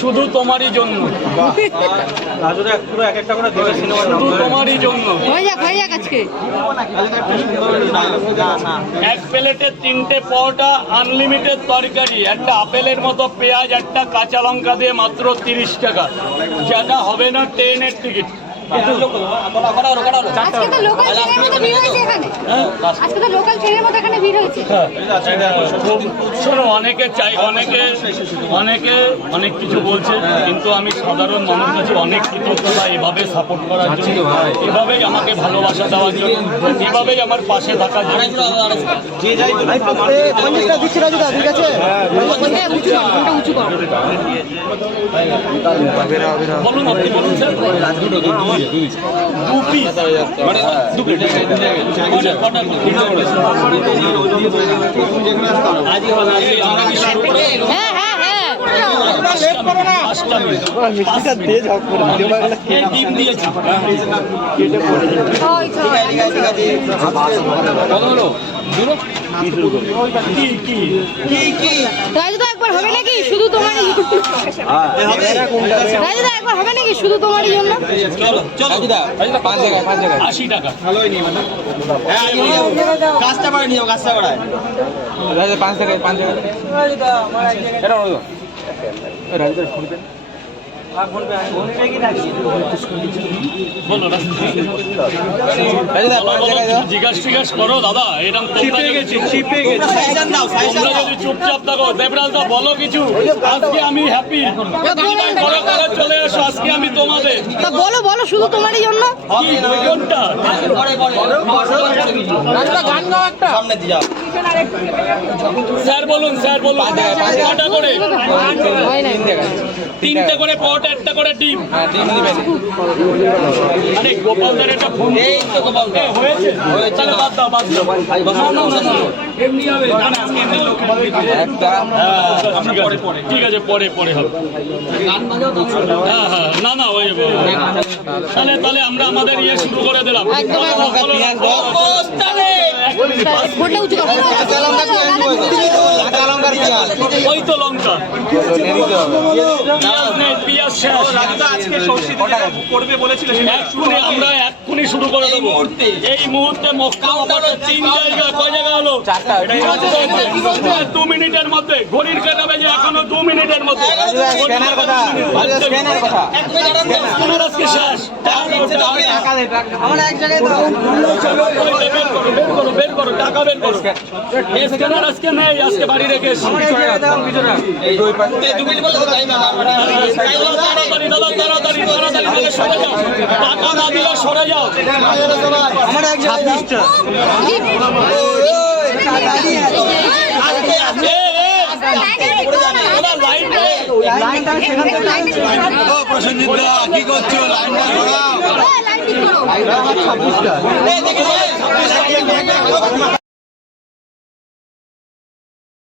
শুধু তোমারই জন্য, শুধু তোমারই জন্য। এক প্লেটে 3টে পরোটা, আনলিমিটেড তরকারি, একটা আপেলের মতো পেঁয়াজ, একটা কাঁচা লঙ্কা দিয়ে মাত্র 30 টাকা। যেটা হবে না ট্রেনের টিকিট। শোনো, অনেকে চাই, অনেকে অনেক কিছু বলছে, কিন্তু আমি সাধারণ মানুষ কাছে অনেক কৃতজ্ঞতা এভাবে সাপোর্ট করার জন্য, এভাবেই আমাকে ভালোবাসা দেওয়ার জন্য, এভাবেই আমার পাশে থাকার জন্য। বলুন, আপনি বলুন স্যার। ডিম দিয়েছি। একবার হবে নাকি শুধু তোমারই, একবার হবে নাকি শুধু তোমারই জন্য? 80 টাকা। কাজটা বাড়ায় নিও, কাজটা বাড়ায় 5 টাকা 5 টাকা। জিজ্ঞাসা করো দাদা, এরকম তোমরা যদি চুপচাপ থাকো, দেবরাজদা বলো কিছু। আজকে আমি হ্যাপি, চলে এসো, আজকে আমি তোমাদের। বলো বলো, শুধু তোমারই জন্য। কোনটা স্যার বলুন, স্যার বলুন। কটা করে? 3টে করে পরোটা, একটা করে ডিম। আরে গোপালদার একটা ফোন হয়েছে, তাহলে বাদ দাও, বাদ দাও। এমনি হবে, ঠিক আছে, পরে পরে হবে। হ্যাঁ হ্যাঁ, না না, ওই তাহলে আমরা আমাদের ইয়ে শুরু করে দিলাম। ওই তো লঙ্কা, পিঁয়াজ শেষ। আমরা এক্ষুনি শুরু করে দেবো এই মুহূর্তে। মক্কা 3 জায়গা, কয় জায়গা হলো? 2 মিনিটের মধ্যে ঘড়ির কাটা বেজে এখনো 2 মিনিটের মধ্যে আজকে শেষ। বের করো, টাকা বের করো। স্ক্যানার আজকে নেই, আজকে বাড়ি রেখে এসেছি। তাড়াতাড়ি সরে যাও, টাকা না দিলে সরে যাও। প্রসেনজিৎ কি করছো? লাইনটা